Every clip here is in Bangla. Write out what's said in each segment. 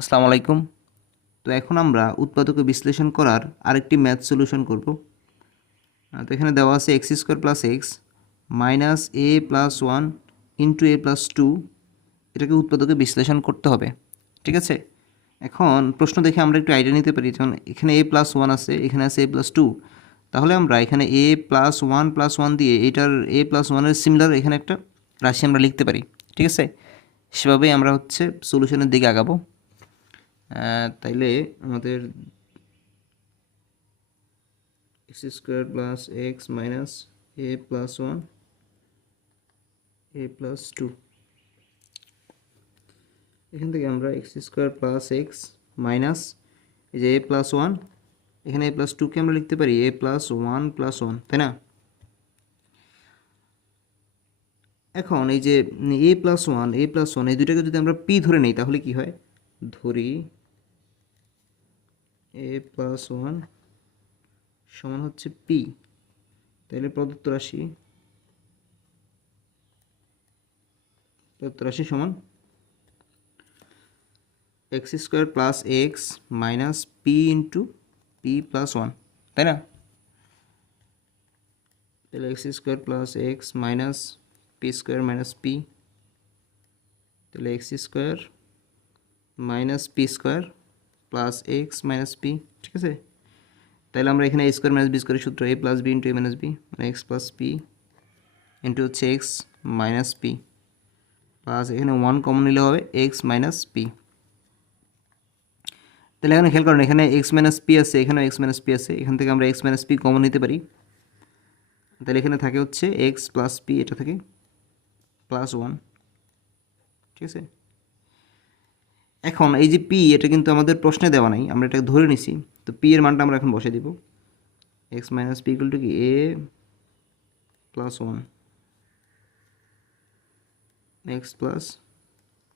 আসসালামু আলাইকুম। তো এখন আমরা উৎপাদকে বিশ্লেষণ করার আরেকটি ম্যাথ সলিউশন করব। তো এখানে দেওয়া আছে x square plus x minus a plus one into a plus two, এটাকে উৎপাদকে বিশ্লেষণ করতে হবে। ঠিক আছে, এখন প্রশ্ন দেখে আমরা একটু আইডিয়া নিতে পারি। যেমন এখানে এ প্লাস ওয়ান আছে, এখানে আছে এ প্লাস টু, তাহলে আমরা এখানে এ প্লাস ওয়ান দিয়ে এটার এ প্লাস ওয়ানের সিমিলার এখানে একটা রাশি আমরা লিখতে পারি। ঠিক আছে, সেভাবেই আমরা সলিউশনের দিকে আগাবো। তাইলে আমাদের x square plus x minus a plus one a plus two, এখান থেকে আমরা x square plus x minus এই যে এ প্লাস ওয়ান, এখানে এ প্লাস টুকে আমরা লিখতে পারি এ প্লাস ওয়ান, তাই না? এখন এই যে এ প্লাস ওয়ান এই দুটাকে যদি আমরা পি ধরে নিই তাহলে কি হয়, ধরি এ প্লাস ওয়ান সমান হচ্ছে পি, তাহলে প্রদত্ত রাশি সমান x square plus x minus p into p plus one, তাই না? তাহলে x square plus x minus p, তাহলে x square minus p square plus x minus p. ঠিক আছে, তাহলে আমরা এখানে এ স্কোয়ার মাইনাস বি স্কোয়ারের সূত্র এ প্লাস বি ইন্টু এ মাইনাস বি, মানে এক্স প্লাস পি ইন্টু হচ্ছে এক্স মাইনাস পি, প্লাস এখানে ওয়ান কমন নিলে হবে এক্স মাইনাস পি। তাহলে এখানে খেয়াল করেন, এখানে এক্স মাইনাস পি আছে, এখানেও এক্স মাইনাস পি আছে, এখান থেকে আমরা এক্স মাইনাস পি কমন নিতে পারি। তাহলে এখানে থাকে হচ্ছে এক্স প্লাস পি, এটা থেকে প্লাস ওয়ান। ঠিক আছে, এখন এই যে পি, এটা কিন্তু আমাদের প্রশ্নে দেওয়া নাই, আমরা এটা ধরে নিছি। তো পি এর মানটা আমরা এখন বসে দিব, x minus P equal to কি এ প্লাস ওয়ান এক্স প্লাস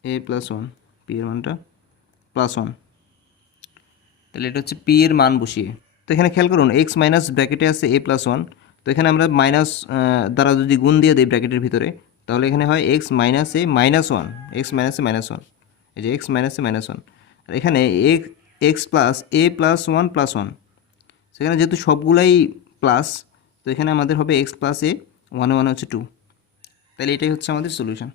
এ প্লাস ওয়ান, পি এর মানটা প্লাস ওয়ান। তাহলে এটা হচ্ছে পি এর মান বসিয়ে। তো এখানে খেয়াল করুন এক্স মাইনাস ব্র্যাকেটে আছে এ প্লাস ওয়ান, তো এখানে আমরা মাইনাস দ্বারা যদি গুণ দিয়ে দিই ব্র্যাকেটের ভিতরে, তাহলে এখানে হয় এক্স মাইনাস এ মাইনাস ওয়ান, এক্স মাইনাস এ মাইনাস ওয়ান, এই যে এক্স মাইনাস এ মাইনাস ওয়ান। আর এখানে এক্স প্লাস এ প্লাস ওয়ান, সেখানে যেহেতু সবগুলাই প্লাস, তো এখানে আমাদের হবে এক্স প্লাস এ, ওয়ানে হচ্ছে টু। তাহলে এটাই হচ্ছে আমাদের সলিউশন।